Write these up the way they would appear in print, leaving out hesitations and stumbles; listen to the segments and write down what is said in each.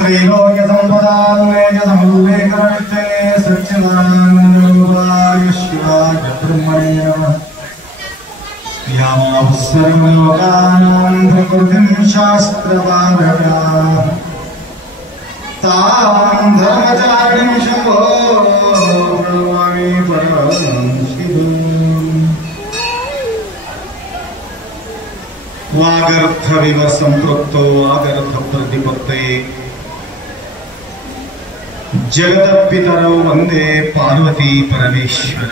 त्रैलोक्य संपदान्वेज समुल्लेखरणिते सच्चिदानन्दरूपाय शिवाय ब्रह्मणे नमः। यां सर्वलोकानां प्रकृतिं शास्त्रपारगाः तां धर्मचारिणीं शम्भो प्रणमामि परमशिवम्। वागर्थविव सम्पृक्तो वागर्थ प्रतिपत्ते जगतपितरौ वंदे पार्वती परमेश्वर।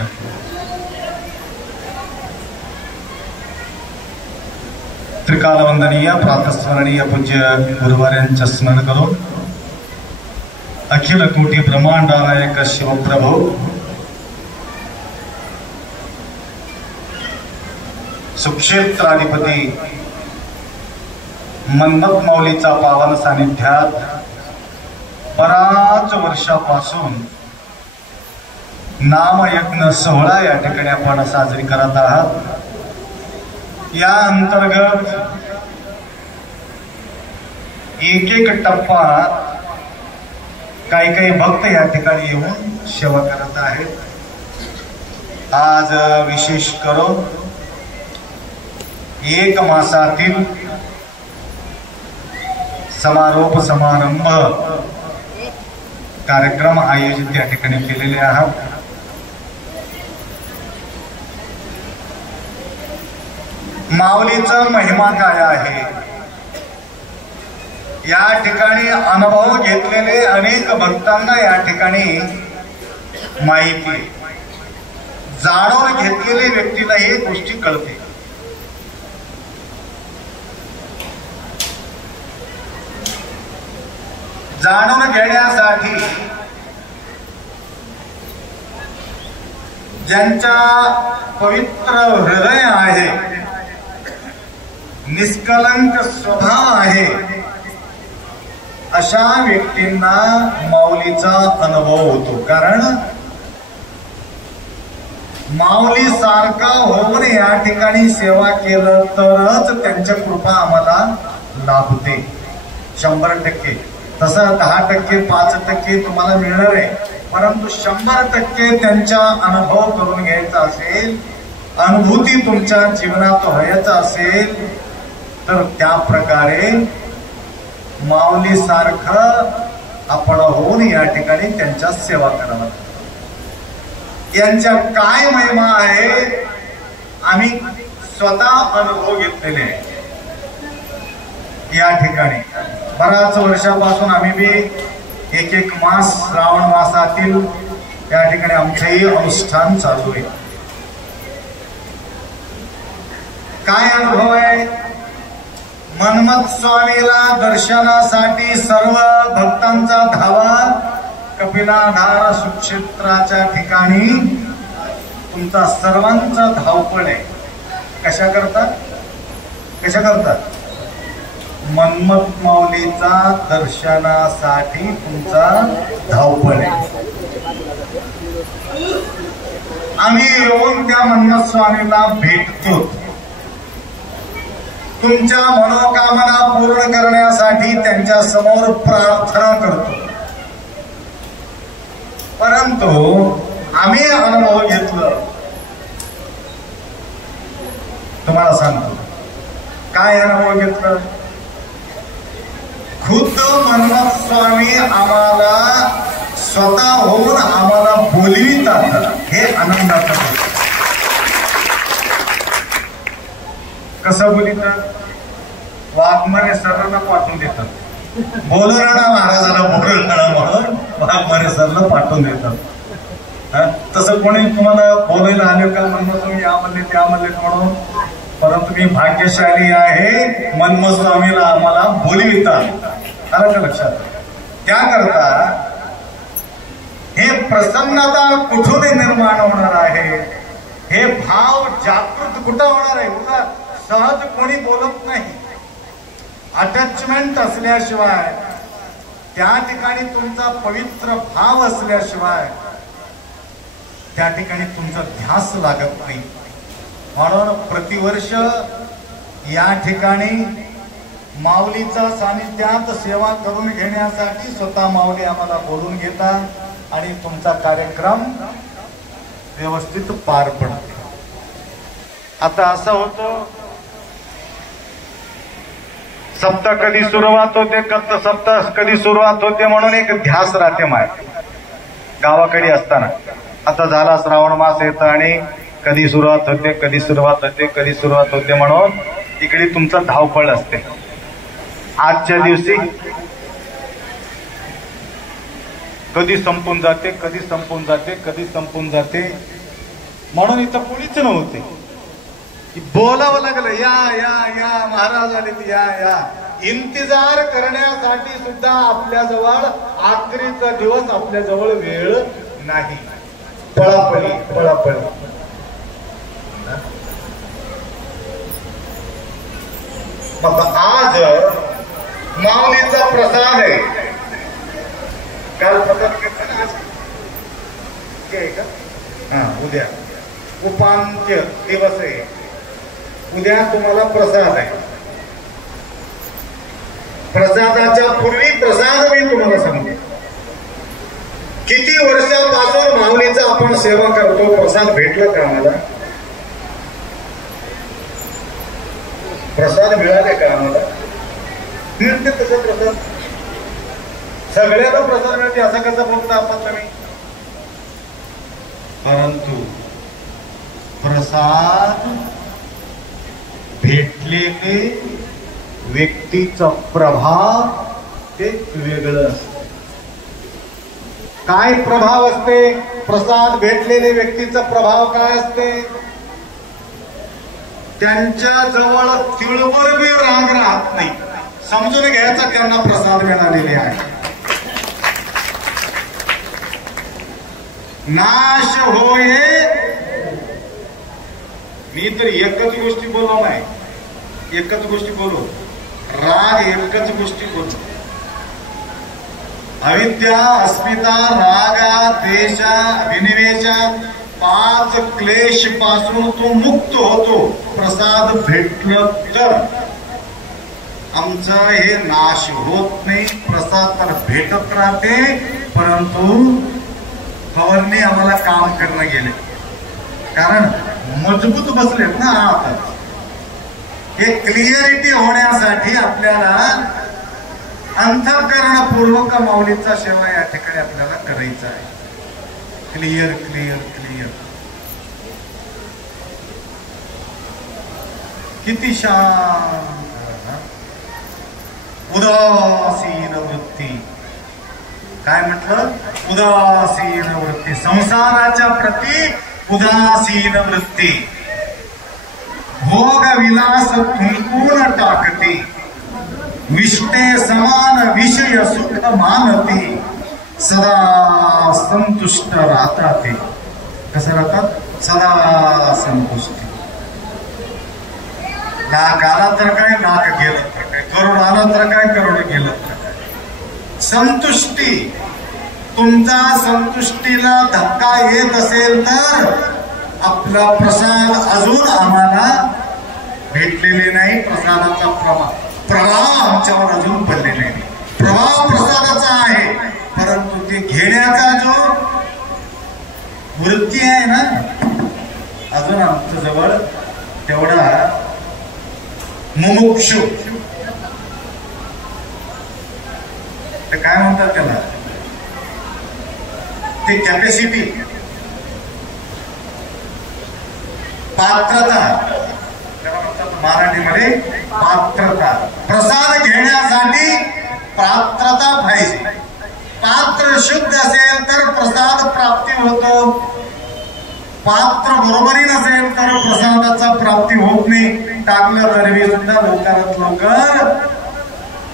त्रिकालवंदनीय प्रातस्मरणीय पूज्य गुरुवार्यांचे स्मरण करून अखिल कोटी ब्रह्मांडानायक शिवप्रभू सुक्षेत्राधिपती मन्मथ माऊलीचा पावन सानिध्यात बराच वर्षापासून नामयज्ञ सोहळा या ठिकाणी आपण साजरी करत आहात। या अंतर्गत एक एक टप्पा काही काही भक्त या ठिकाणी येऊन सेवा करत आहेत। आज विशेष करून एक मासातील समारोप समारंभ कार्यक्रम आयोजित या ठिकाणी केलेले आहात। माऊलीचा महिमा काय आहे या ठिकाणी अनुभव घेतलेले अनेक भक्तांना या ठिकाणी माहिती, जाणून घेतलेल्या व्यक्तीला हे गोष्टी कळते। जाणून घेण्यासाठी ज्यांचा पवित्र हृदय आहे, निष्कलंक स्वभाव आहे, अशा व्यक्तींना माऊलीचा अनुभव होतो। कारण माऊली सारखा होऊन या ठिकाणी सेवा केलं तरच त्यांच्या कृपा आम्हाला लाभते 100%। तसं 10%, 5% तुम्हाला मिळणार आहे, परंतु 100% त्यांचा अनुभव करून घ्यायचा असेल, अनुभूती तुमच्या जीवनात व्हायचा असेल तर त्या प्रकारे माऊली सारखं आपण होऊन या ठिकाणी त्यांच्या सेवा करावा। यांच्या काय महिमा आहे आम्ही स्वतः अनुभव घेतलेले आहे। या ठिकाणी बराच वर्षापासून आम्ही बी एक मास श्रावण मासातील या ठिकाणी आमचेही अनुष्ठान चालू आहे। काय अनुभव आहे? मन्मथ स्वामीला दर्शनासाठी सर्व भक्तांचा धावा कपिलाधार सुक्षेत्राच्या ठिकाणी तुमचा सर्वांचा धावपळ आहे. कशा करतात? मन्मथ माऊलीचा दर्शनासाठी तुमचा धावपळ आहे. आम्ही येऊन त्या मन्मथ स्वामीला भेटतो, तुमच्या मनोकामना पूर्ण करण्यासाठी त्यांच्या समोर प्रार्थना करतो. परंतु आम्ही अनुभव घेतलं, तुम्हाला सांगतो काय अनुभव घेतलं. खुद्द मन्मथ स्वामी आम्हाला स्वतः होऊन आम्हाला बोलवितात. हे आनंदाचं गोष्ट. कसं बोलतात? वाघमारे सरला पाठवून देतात. बोलणारा महाराजाला बोलणारा म्हणून वाघमारे सरला पाठवून देतात. तसं कोणी तुम्हाला बोलायला आले का? मन्मथ स्वामी या म्हणले त्या म्हणले म्हणून. परंतु मी भाग्यशाली आहे, मन्मथ स्वामीला आम्हाला बोलवितात. आलं का लक्षात? त्याकरता हे प्रसन्नता कुठून निर्माण होणार आहे? हे भाव जागृत कुठं होणार आहे? उगा सहज कोणी बोलत नाही. अटॅचमेंट असल्याशिवाय, त्या ठिकाणी तुमचा पवित्र भाव असल्याशिवाय त्या ठिकाणी तुमचा ध्यास लागत नाही. म्हणून प्रतिवर्ष या ठिकाणी माऊलीचा सानिध्यात सेवा करून घेण्यासाठी स्वतः माऊली आम्हाला बोलून घेतात आणि तुमचा कार्यक्रम व्यवस्थित पार पडतो. आता असं होतं, सप्ताह कधी सुरुवात होते, सप्ताह कधी सुरुवात होते म्हणून एक ध्यास राहते माय गावाकडे असताना. आता झाला श्रावण मास येतं आणि कधी सुरुवात होते, कधी सुरुवात होते, कधी सुरुवात होते म्हणून इकडे तुमचं धावपळ असते. आजच्या दिवशी कधी संपून जाते, कधी संपून जाते, कधी संपून जाते म्हणून इथं कोणीच नव्हते. बोलावं लागलं, या या या महाराज आले, या या. इंतजार करण्यासाठी सुद्धा आपल्याजवळ आखरीचा दिवस आपल्याजवळ वेळ नाही. पळापळी पळापळी. मग आज माऊलीचा प्रसाद आहे. काल प्रसाद घेतला ना, आज का? हा, उद्या उपांत्य दिवस आहे. उद्या तुम्हाला प्रसाद आहे. प्रसादाच्या पूर्वी प्रसाद मी तुम्हाला सांगतो. किती वर्षांपासून माऊलीचा आपण सेवा करतो, प्रसाद भेटला का आम्हाला? प्रसाद मिळाले का आम्हाला? मिळते तसं प्रसाद, सगळ्यांना प्रसाद मिळते असं कसं बोलता आपण तुम्ही? परंतु प्रसाद भेटलेले व्यक्तीचा प्रभाव ते वेगळं असतं. काय प्रभाव असते? प्रसाद भेटलेले व्यक्तीचा प्रभाव काय असते? त्यांच्या जवळ तिळभर बी राग राहत नाही. समजून घ्यायचा त्यांना प्रसाद मिळालेले आहे. नाश होये. मी तर एकच गोष्टी बोललो नाही, एकच गोष्टी बोलू. राग एकच गोष्टी बोलू. अविद्या, अस्मिता, रागा, द्वेषा, अभिनिवेशा 5 क्लेश पासून तो मुक्त होतो प्रसाद भेटलं तर. आमचं हे नाश होत नाही. प्रसाद तर भेटत राहते, परंतु फवारणी आम्हाला काम करणं गेले. कारण मजबूत बसलेत ना आता. हे क्लिअरिटी होण्यासाठी आपल्याला अंतःकरणपूर्वक माऊलीचा सेवा या ठिकाणी आपल्याला करायचा आहे. Clear clear clear. किती शांत. उदासीन वृत्ती. काय म्हटलं? उदासीन वृत्ती. संसाराच्या प्रती उदासीन वृत्ती. भोग विलास थुंकून टाकते, विष्टे समान विषय सुख मानते, सदा संतुष्ट राहतात. ते कसं राहतात? सदा संतुष्ट. नाक आला तर काय, नाक गेलं तर काय, करोड आलं तर काय, करोड गेलं तर काय. संतुष्टी. तुमचा संतुष्टीला धक्का येत असेल तर आपला प्रसाद अजून आम्हाला भेटलेले नाही. प्रसादाचा प्रभाव आमच्यावर अजून पडलेले नाही. प्रभाव प्रसादाचा आहे, परंतु ते घेण्याचा जो वृत्ती आहे ना, अजून आमच्या जवळ तेवढा मुमुक्षु, ते काय म्हणतात त्याला, ते कॅपॅसिटी, पात्रता, मराठीमध्ये पात्रता. प्रसाद घेण्यासाठी पात्रता पाहिजे. पात्र शुद्ध असेल तर प्रसाद प्राप्ती होतो. पात्र बरोबरी नसेल तर प्रसादाचा प्राप्ती होत नाही. टाकलं तरी सुद्धा लवकरात लवकर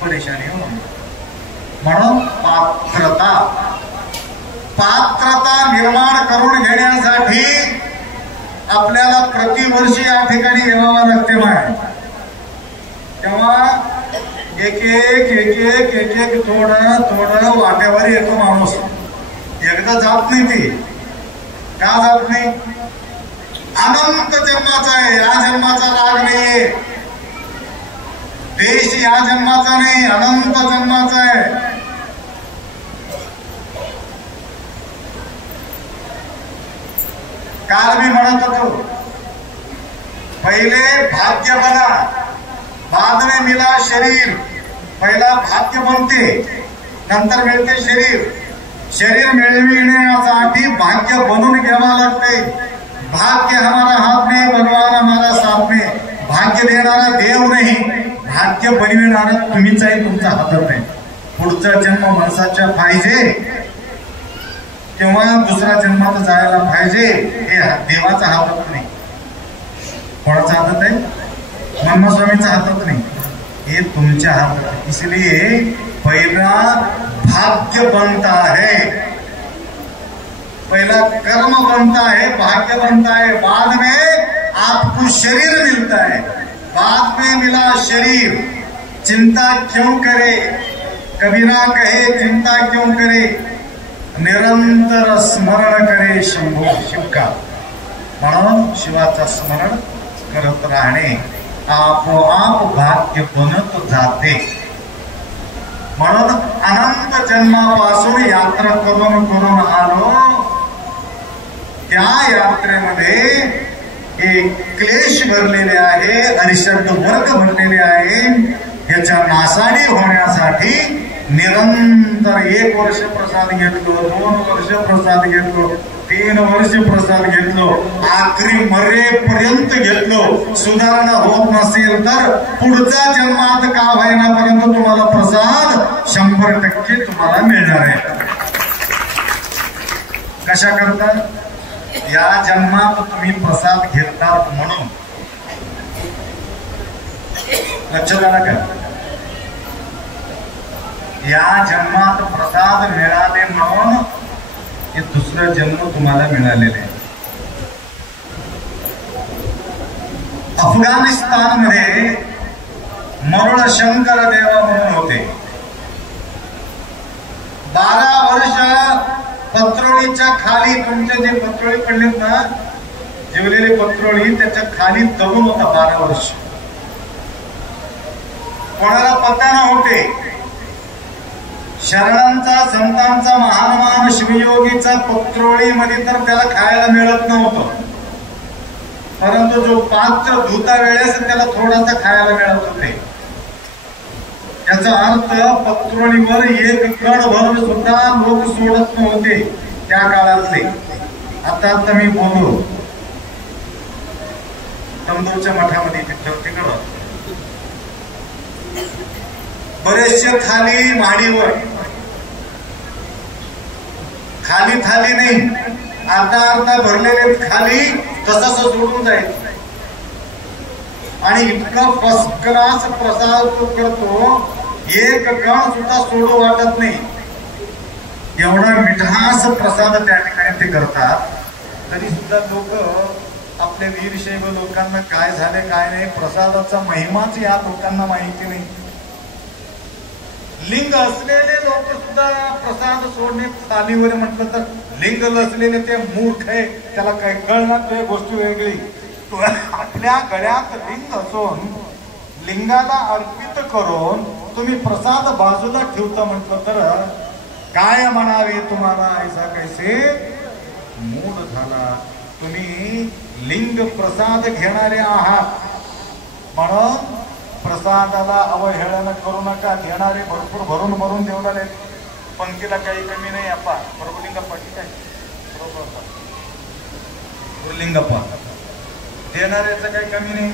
परेशानी होईल. म्हणून पात्रता, पात्रता निर्माण करून घेण्यासाठी आपल्याला प्रतिवर्षी या ठिकाणी यावं लागते. तेव्हा एक एक एक एक एक एक थोडं थोडं वाट्यावर येतो माणूस. एकदा जात नाही. ते का जात नाही? अनंत जन्माचा आहे, या जन्माचा राग नाहीये. देश या जन्माचा नाही, अनंत जन्माचा आहे. काल मी म्हणत होतो, पहिले भाग्य बना, बाद में मिला शरीर. पहिला भाग्य बनते, नंतर मिळते शरीर. शरीर मिळविण्यासाठी भाग्य बनून घ्यावा लागते. भाग्य हमारा हात में, भगवान हमारा साथ में. भाग्य देणारा देव नाही, भाग्य बनविणारा तुम्हीच आहे, तुमच्या हातात आहे. पुढचा जन्म माणसाच्या पाहिजे किंवा दुसरा जन्मात जायला पाहिजे, हे देवाच्या हातात नाही. कोणाच्या हातात आहे? मनमस्वामीच्या हातात नाही, हे तुमच्या हातात आहे. इसलिए पहिला भाग्य बनता है, पहला कर्म बनता है, भाग्य बनता है. बाद में आपको शरीर मिलता है. बाद में मिला शरीर. चिंता क्यों करे? कबीरा कहे चिंता क्यों करे? निरंतर स्मरण करे शंभो शिव का. म्हणून शिवाचं स्मरण करत राहणे आपोआप भाग्य बनत जाते. म्हणून अनंत जन्मापासून यात्रा करून करून आलो. त्या यात्रेमध्ये एक क्लेश भरलेले आहे, अरिषड वर्ग भरलेले आहे. याच्या नासाडी होण्यासाठी निरंतर 1 वर्ष प्रसाद घेतलो, 2 वर्ष प्रसाद घेतलो, 3 वर्ष प्रसाद घेतलो, आखरी मरेपर्यंत घेतलो. सुधारणा होत नसेल तर पुढच्या जन्मात का होईना, परंतु तुम्हाला प्रसाद 100% तुम्हाला मिळणार आहे. कशा करता? या जन्मात तुम्ही प्रसाद घेतात म्हणून. लक्षात आलं का? या जन्मात प्रसाद मिळाले म्हणून हे दुसरं जन्म तुम्हाला मिळालेले आहे. अफगाणिस्तान मध्ये मरुळ शंकर देव म्हणून होते. 12 वर्ष पत्रोळीच्या खाली, तुमचे जे पत्रोळी पडलेत ना, जेवलेले पत्रोळी, त्याच्या खाली दबून होता 12 वर्ष. कोणाला पत्ता नव्हते. शरणांचा, संतांचा, महान महान शिवयोगीचा पत्रोळीमध्ये तर त्याला खायला मिळत नव्हतं, परंतु जो पात्र धुता वेळेस त्याला थोडासा खायला मिळत होते. याचा अर्थ पत्रोळीवर एक कणभर सुद्धा लोक सोडत नव्हते त्या काळातले. आता मी बोललो तंदूरच्या मठामध्ये तिकडं बरेचसे खाली माडीवर, खाली थाली नाही, अर्धा अर्धा भरलेले खाली तसंच सोडून जायचं. आणि इतका फर्स्ट क्लास प्रसाद तो करतो, एक कण सुद्धा सोडू वाटत नाही, एवढा मिठास प्रसाद त्या ठिकाणी ते करतात. तरी सुद्धा लोक आपल्या वीरशैव लोकांना काय झाले काय नाही, प्रसादाचा महिमाच या लोकांना माहिती नाही. लिंग असलेले लोक सुद्धा प्रसाद सोडणे तालीवर म्हटलं तर लिंग नसलेले ते मूर्ख आहे, त्याला काही कळणार ते गोष्ट वेगळी. आपल्या गळ्यात लिंग असून लिंगाला अर्पित करून तुम्ही प्रसाद बाजूला ठेवता म्हटलं तर काय म्हणावे तुम्हाला, ऐसा कैसे मूढ झाला. तुम्ही लिंग प्रसाद घेणारे आहात म्हणून प्रसादाला अवहेळन करू नका. घेणारे भरपूर भरून भरून ठेवणारे, पंक्तीला काही कमी नाही. आपा बरोबर लिंगप्पा, ठीक आहे, बरोबर लिंगप्पा. देणाऱ्याचं काही कमी नाही,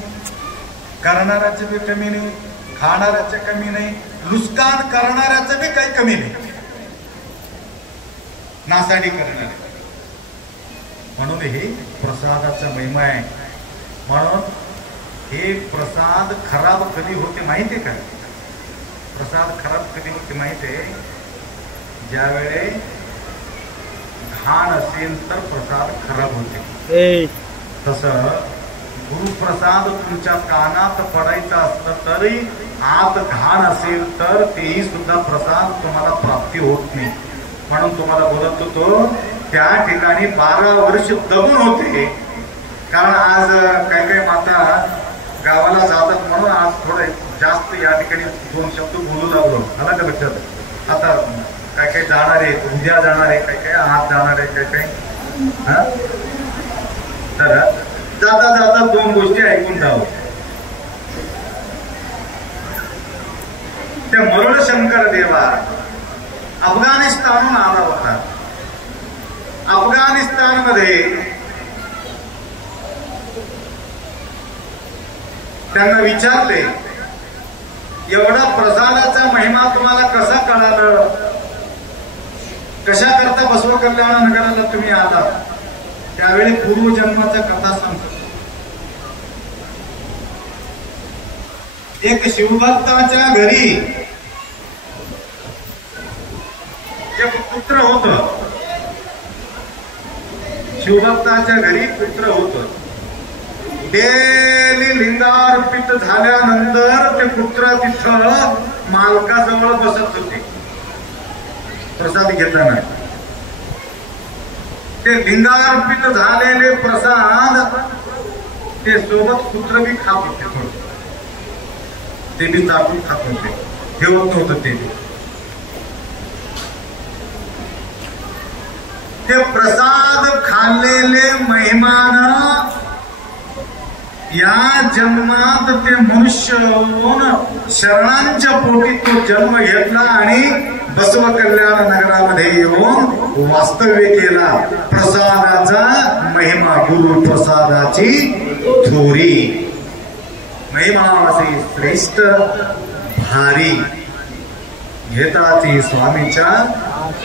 करणाऱ्याचं बी कमी नाही, खाणाऱ्याचं कमी नाही, लुस्कान करणाऱ्याचं बी काही कमी नाही, नासाडी करणारे. म्हणून हे प्रसादाचा महिमा आहे. म्हणून हे प्रसाद खराब कधी होते माहितीये का? प्रसाद खराब कधी होते माहितीये? ज्यावेळे घाण असेल तर प्रसाद खराब होते. तसं गुरुप्रसाद तुमच्या कानात पडायचा असलं तरी आत घाण असेल तर तेही सुद्धा प्रसाद तुम्हाला प्राप्ती होत नाही. म्हणून तुम्हाला बोलत होतो त्या ठिकाणी 12 वर्ष दबून होते. कारण आज काही काही माता गावाला जातात म्हणून आज थोडं जास्त या ठिकाणी 2 शब्द बोलू लागलो. आला का लक्षात? आता काय काही जाणारे, उद्या जाणारे, काही काही आज जाणारे, काही काही. तर जाता जाता 2 गोष्टी ऐकून जावं. त्या मरुड शंकर देवा अफगाणिस्तानहून आला होता. अफगाणिस्तानमध्ये त्यांना विचारले, एवढा प्रसादाचा महिमा तुम्हाला कसा कळाला? कशा करता बसव कल्याण नगराला तुम्ही आला? त्यावेळी पूर्वजन्माचा कथा सांगतो. एक शिवभक्ताच्या घरी एक पुत्र होत. शिवभक्ताच्या घरी पुत्र होत. डेली लिंगार्पित झाल्यानंतर ते पुत्र तिथं मालकाजवळ बसत होते प्रसाद घेताना. ते लिंगार्पित झालेले प्रसाद ते सोबत पुत्र बी खात होते. थोडं ते बी चाकून खात होते, ठेवत नव्हतं ते. ते प्रसाद खाल्लेले महिमान या जन्मात ते मनुष्य होऊन शरणांच्या पोटी तो जन्म घेतला आणि बसव कल्याण नगरामध्ये येऊन वास्तव्य केला. प्रसादाचा महिमा, गुरु प्रसादाची थोरी महिमा असे श्रेष्ठ भारी घेताची स्वामीच्या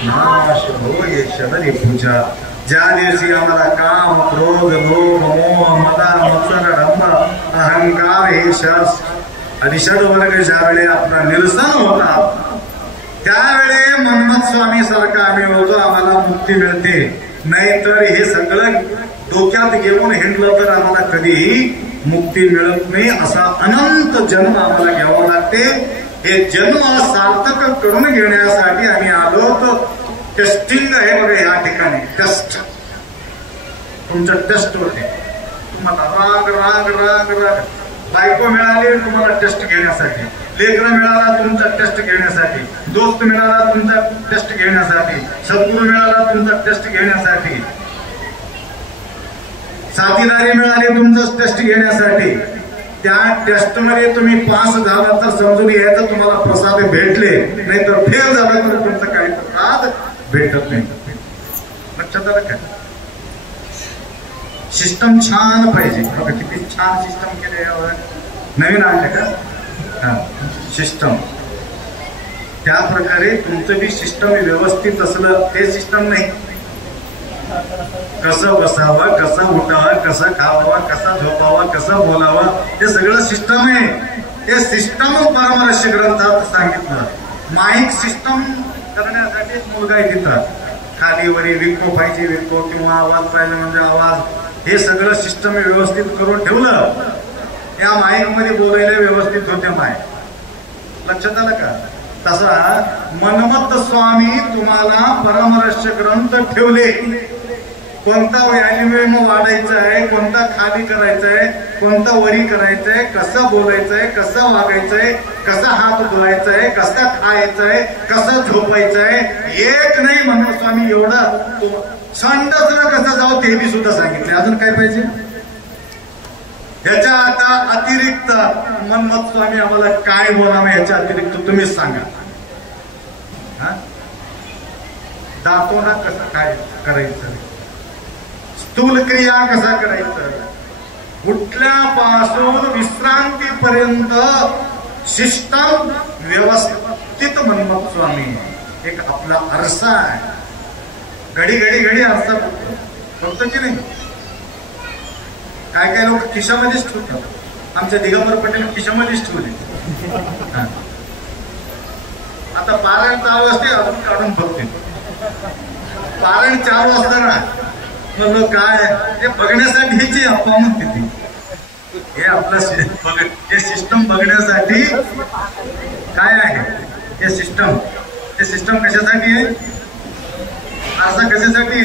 नाश होय शबरी पूजा. ज्या दिवशी आम्हाला काम, क्रोध, लोभ, मोह, मदा, मत्सर, डंब, अहंकार हे षड वर्ग ज्यावेळी आपला निरसन होता त्यावेळे मन्मथ स्वामी सारखा आम्ही होतो, आम्हाला मुक्ती मिळते. नाहीतर हे सगळं डोक्यात घेऊन हिंडलं तर आम्हाला कधीही मुक्ती मिळत नाही. असा अनंत जन्म आम्हाला घ्यावा लागते. हे जन्म सार्थक करून घेण्यासाठी आम्ही आलो. तर टेस्टिंग आहे बघा या ठिकाणी. टेस्ट, तुमचं टेस्ट होते. तुम्हाला राग राग राग राग बायको मिळाली तुम्हाला टेस्ट घेण्यासाठी, लेकरं मिळाला तुमचा टेस्ट घेण्यासाठी, दोस्त मिळाला तुमचा टेस्ट घेण्यासाठी, सद्गुरू मिळाला तुमचा टेस्ट घेण्यासाठी, साथीदारी मिळाली तुमचं टेस्ट घेण्यासाठी. त्या टेस्ट मध्ये तुम्ही पास झाला तर समजून यायचं तुम्हाला प्रसाद भेटले, नाहीतर फेल झाला तर तुमचा काही प्रसाद भेटत नाही. लक्षात आलं का? सिस्टम छान पाहिजे. बघा किती छान सिस्टम केले यावर. नवीन आणले का सिस्टम? त्या प्रकारे तुमचं बी सिस्टम व्यवस्थित असलं ते सिस्टम नाही. कसं बसावं, कसं उठावं, कसं खावावं, कसं झोपावं, कसं बोलावं, हे सगळं सिस्टम आहे. हे सिस्टम परमरहस्य ग्रंथात सांगितलं. माईक सिस्टम करण्यासाठी मुलगा आहे तिथं, खाली वरी विको पाहिजे विको, किंवा आवाज पाहिजे म्हणजे आवाज, हे सगळं सिस्टम व्यवस्थित करून ठेवलं. या माईक मध्ये बोलायला व्यवस्थित होते माईक. लक्षात आलं का? तसा मनमत स्वामी तुम्हाला परमरहस्य ग्रंथ ठेवले. कोणता व्हॅल्यूम वाढायचा आहे, कोणता खाली करायचा आहे, कोणता वरी करायचा आहे, कसं बोलायचं आहे, कसं वागायचंय, कसा हात धुवायचा आहे, कसा खायचा आहे, कसं झोपायचं आहे, एक नाही म्हणून स्वामी एवढा संडासला कसं जाऊ ते बी सुद्धा सांगितले. अजून काय पाहिजे? ह्याच्या आता अतिरिक्त मनमत स्वामी आम्हाला काय बोलावं ह्याच्या अतिरिक्त तुम्हीच सांगा. दातोडा कसं काय करायचं, स्थूल क्रिया कसा करायचं, उठल्यापासून विश्रांतीपर्यंत सिस्टम व्यवस्थित मनमत स्वामी एक आपला आरसा आहे. घडी घडी घडी आरसा फक्त की नाही. काय काय लोक खिशामध्येच ठेवतात. आमच्या दिगंबर पटेल खिशामध्येच ठेवले. आता पारायण 4 वाजते अजून काढून बघते. पारायण 4 वाजता ना म्हणलं काय हे बघण्यासाठी अप्पा म्हणते ती. हे आपलं हे सिस्टम बघण्यासाठी काय आहे हे सिस्टम. हे सिस्टम कशासाठी आहे? आरसा कशासाठी?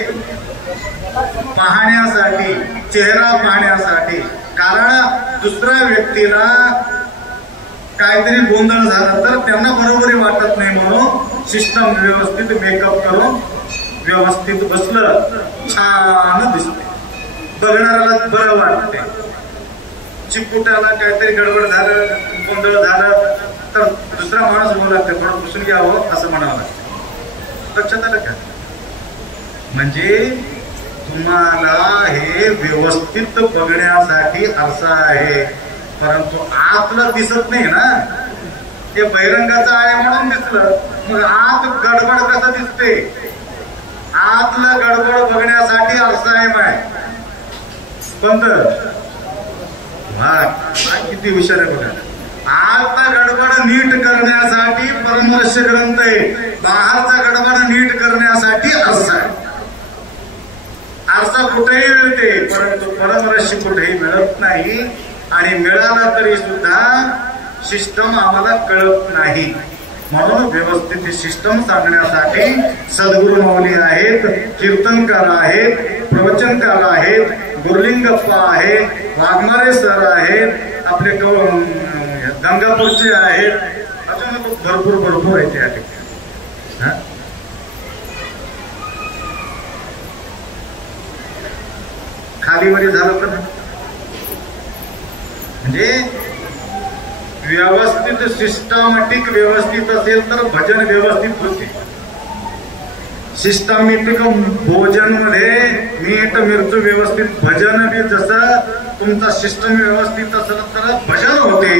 पाहण्यासाठी, चेहरा पाहण्यासाठी. कारण दुसऱ्या व्यक्तीला काहीतरी गोंधळ झाला तर त्यांना बरोबरी वाटत नाही म्हणून सिस्टम व्यवस्थित मेकअप करून व्यवस्थित बसलं छान दिसते, बघणाऱ्याला बरं वाटते. चिपुटाला काहीतरी गडबड झालं, गोंधळ झालं तर दुसरा माणूस बोलू लागते, थोडं पुसून घ्यावं असं म्हणावं लागतं. लक्षात आलं का? म्हणजे तुम्हाला हे व्यवस्थित बघण्यासाठी आरसा आहे, परंतु आतलं दिसत नाही ना. हे बहिरंगाचं आहे म्हणून दिसलं, मग आत गडबड कसं दिसते? आतलं गडबड बघण्यासाठी आरसा आहे माय. कोणतं? किती हुशार आहे बघा. आतला गडबड नीट करण्यासाठी परमरहस्य ग्रंथ आहे, बाहेरचा गडबड नीट करण्यासाठी आरसा आहे. आरसा कुठेही मिळते, परंतु परमरहस्य कुठेही मिळत नाही. आणि मिळाला तरी सुद्धा सिस्टम आम्हाला कळत नाही. म्हणून व्यवस्थित सिस्टम सांगण्यासाठी सद्गुरू माऊली आहेत, कीर्तनकार आहेत, प्रवचनकार आहेत, गुरुलिंगप्पा आहेत, वाघमारे सर आहेत, आपले गंगापूरचे आहेत, अजून भरपूर आहेत या ठिकाणी. खालीवरी झालं तर म्हणजे व्यवस्थित सिस्टमॅटिक व्यवस्थित असेल तर भजन व्यवस्थित होते. सिस्टमॅटिक भोजन मध्ये मीठ मिरचू व्यवस्थित, भजन बी जसं तुमचा सिस्टम व्यवस्थित असलं तर भजन होते,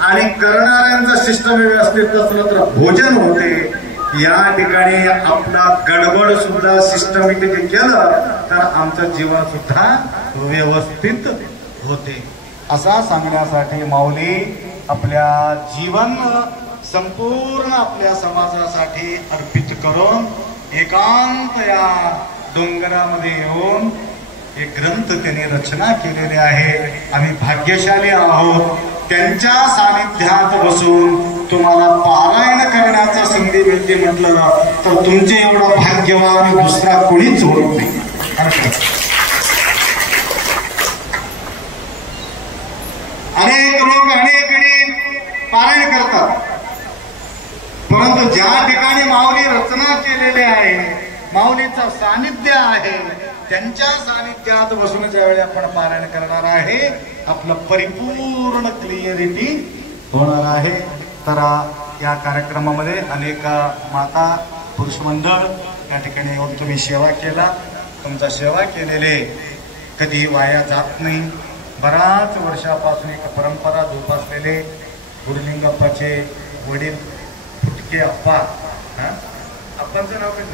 आणि करणाऱ्यांचा सिस्टम व्यवस्थित असलं तर भोजन होते. या ठिकाणी आपला गडबड सुद्धा सिस्टमॅटिक केलं तर आमचं जीवन सुद्धा व्यवस्थित होते. असा सांगण्यासाठी माऊली आपल्या जीवन संपूर्ण आपल्या समाजासाठी अर्पित करून एकांत या डोंगरामध्ये येऊन एक ग्रंथ त्यांनी रचना केलेले आहे. आम्ही भाग्यशाली आहोत. त्यांच्या सानिध्यात बसून तुम्हाला पारायण करण्याचा संधी मिळते म्हटलं तर तुमचे एवढं भाग्यवान दुसरा कोणीच होत नाही. अनेक लोक अनेक पारायण करतात, परंतु ज्या ठिकाणी माऊली रचना केलेले आहे, माऊलीचं सानिध्य आहे, त्यांच्या सानिध्यात बसून ज्यावेळी आपण पारायण करणार आहे आपलं परिपूर्ण क्लिअरिटी होणार आहे. तर या कार्यक्रमामध्ये अनेक माता पुरुष मंडळ या ठिकाणी येऊन तुम्ही सेवा केला. तुमचा सेवा केलेले कधीही वाया जात नाही. बराच वर्षापासून एक परंपरा जोपासलेले गुरुलिंगप्पाचे वडील फुटके अप्पा, अप्पांचं नाव काय?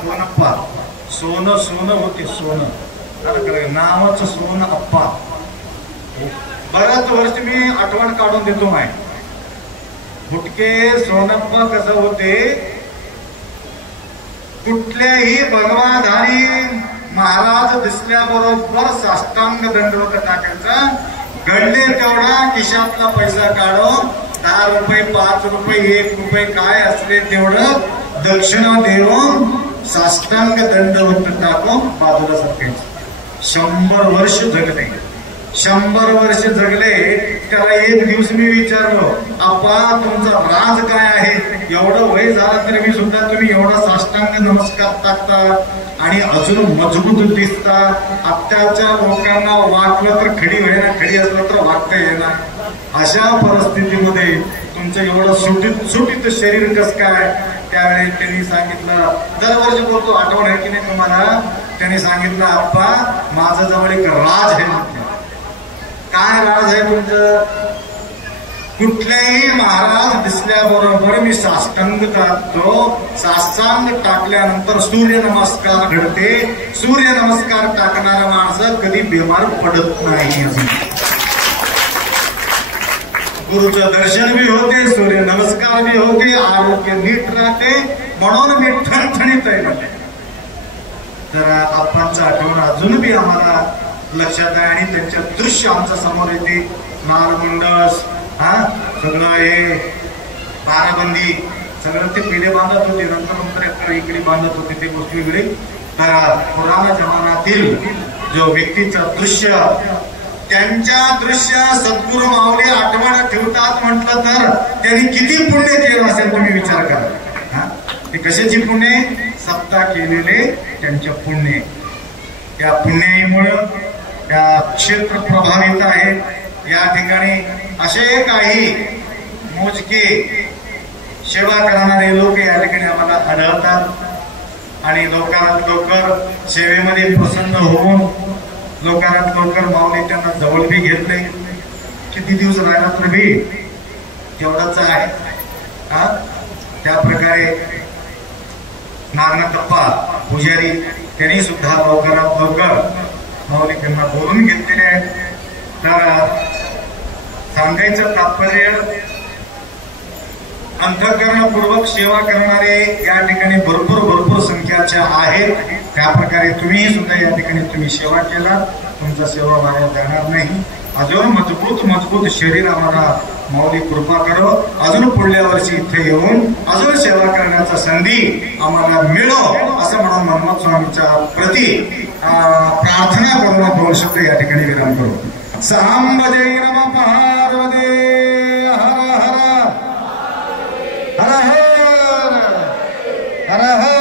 सोनप्पा. सोनं होते, सोनं नावाचं सोन अप्पा. बराच वर्ष मी आठवण काढून देतो माय. फुटके सोनप्पा कसं होते, कुठल्याही भगवाधारी महाराज दिसल्याबरोबर साष्टांग दंडवत टाकायचा. घडले तेवढा खिशातला पैसा काढून 10 रुपये 5 रुपये 1 रुपये काय असले तेवढं दक्षिणा देऊन साष्टांग दंडवत टाकून बाजूला सरकायचं. 100 वर्ष जगले. 100 वर्ष जगले. त्याला एक दिवस मी विचारलो, आपा तुमचा राज काय आहे, एवढं वय झालं तरी मी सुद्धा तुम्ही एवढा साष्टांग नमस्कार टाकता आणि अजून मजबूत दिसता. आत्ताच्या लोकांना वाटलं तर खडी होईना, खडी असलं तर वागता येणार. अशा परिस्थितीमध्ये तुमचं एवढं सुटीत शरीर कसं काय. त्यावेळी त्यांनी सांगितलं, दरवर्षी बोलतो, आठवण आहे की नाही तुम्हाला, त्यांनी सांगितलं, आप्पा माझं जवळ एक राज आहे. काय राज आहे तुमचं? कुठल्याही महाराज दिसल्याबरोबर मी साष्टांग टाकतो. साष्टांग टाकल्यानंतर सूर्य नमस्कार घडते. सूर्य नमस्कार टाकणारा माणसं कधी बिमार पडत नाही. गुरुचं दर्शन बी होते, सूर्य नमस्कार बी होते, आरोग्य नीट राहते. म्हणून मी ठणठणीत आहे म्हणजे. तर आप्पांचं आठवण अजून बी आम्हाला लक्षात आहे आणि त्यांच्या दृश्य आमच्या समोर येते. नारमुंडस सगळं हे बाराबंदी सगळं ते पिढे बांधत होते. नंतर इकडे बांधत होते ते गोष्टी वेगळी. तर पुराण जमान्यातील जो व्यक्तीचं दृश्य, त्यांच्या दृश्य सद्गुरू माऊली आठवण ठेवतात म्हटलं तर त्यांनी किती पुण्य केलं असेल तुम्ही विचार करा. ते कशाची पुण्य? सत्ता केलेले त्यांच्या पुण्य. त्या पुण्याईमुळं त्या क्षेत्र प्रभावित आहेत. या ठिकाणी असे काही मोजके सेवा करणारे लोक या ठिकाणी आम्हाला आढळतात आणि लवकरात लवकर सेवेमध्ये प्रसन्न होऊन लवकरात लवकर माऊली त्यांना जवळ बी घेतले. किती दिवस राहिला तर बी तेवढाच आहे. त्या प्रकारे नारायणप्पा पुजारी त्यांनी सुद्धा लवकरात लवकर माऊली त्यांना बोलून घेतलेले आहेत. तर सांगायचं तात्पर्य, अंतःकरणपूर्वक सेवा करणारे या ठिकाणी भरपूर संख्याच्या आहेत. त्या प्रकारे तुम्ही सुद्धा या ठिकाणी तुम्ही सेवा केला. तुमचा सेवा वाया जाणार नाही. अजून मजबूत शरीर आम्हाला माऊली कृपा करो. अजून पुढल्या वर्षी इथे येऊन अजून सेवा करण्याचा संधी आम्हाला मिळो असं म्हणून मनमथ स्वामीच्या प्रती प्रार्थना करून दोन शब्द या ठिकाणी विराम करू. सांबदे नमः पार्वती हर हर हर हर हर हर.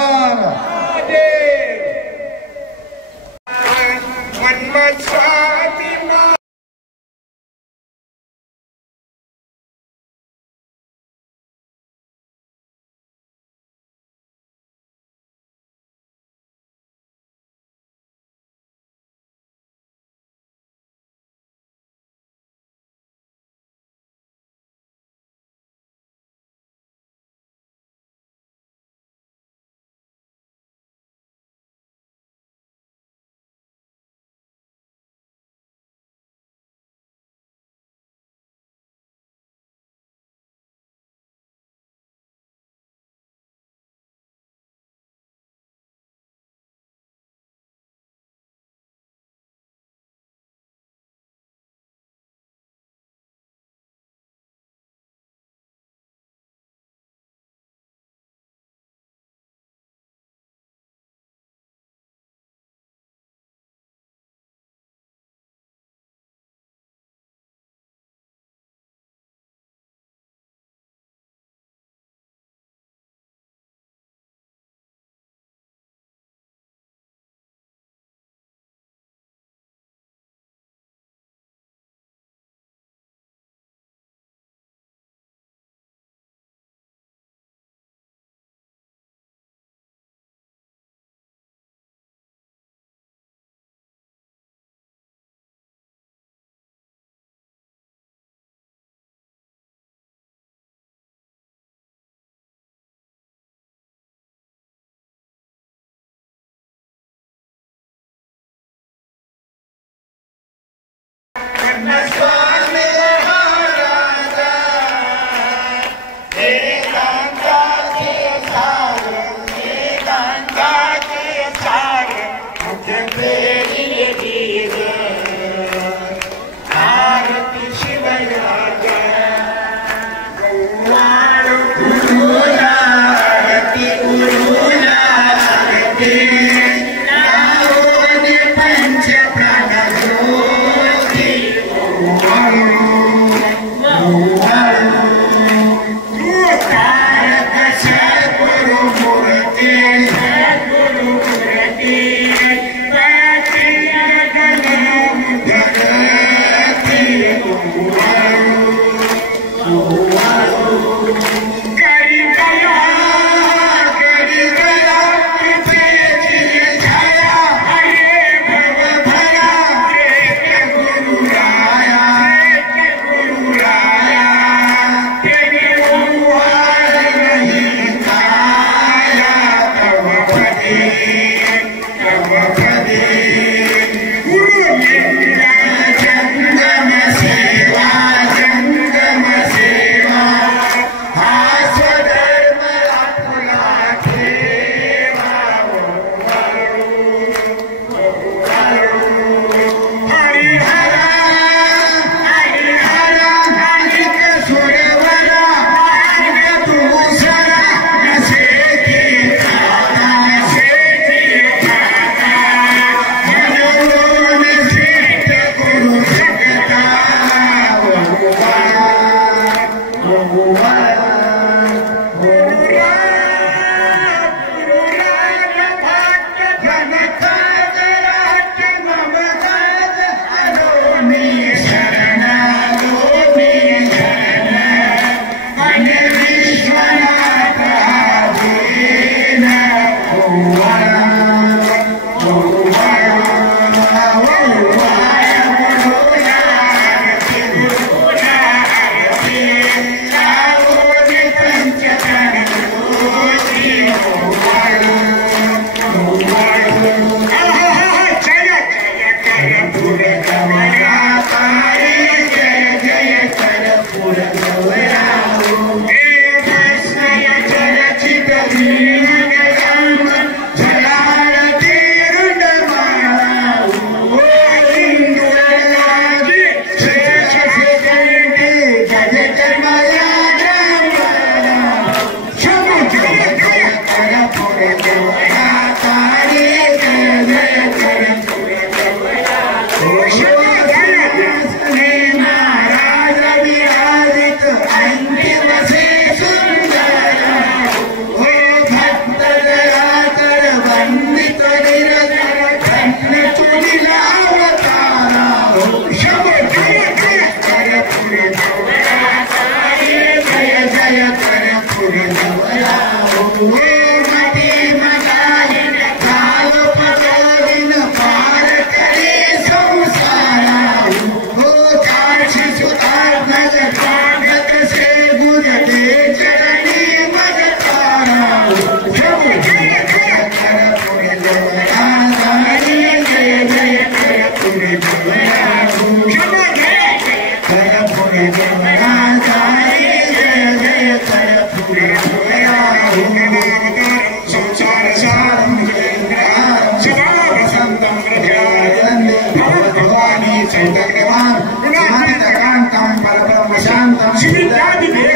लक्ष्मी त्या दिवे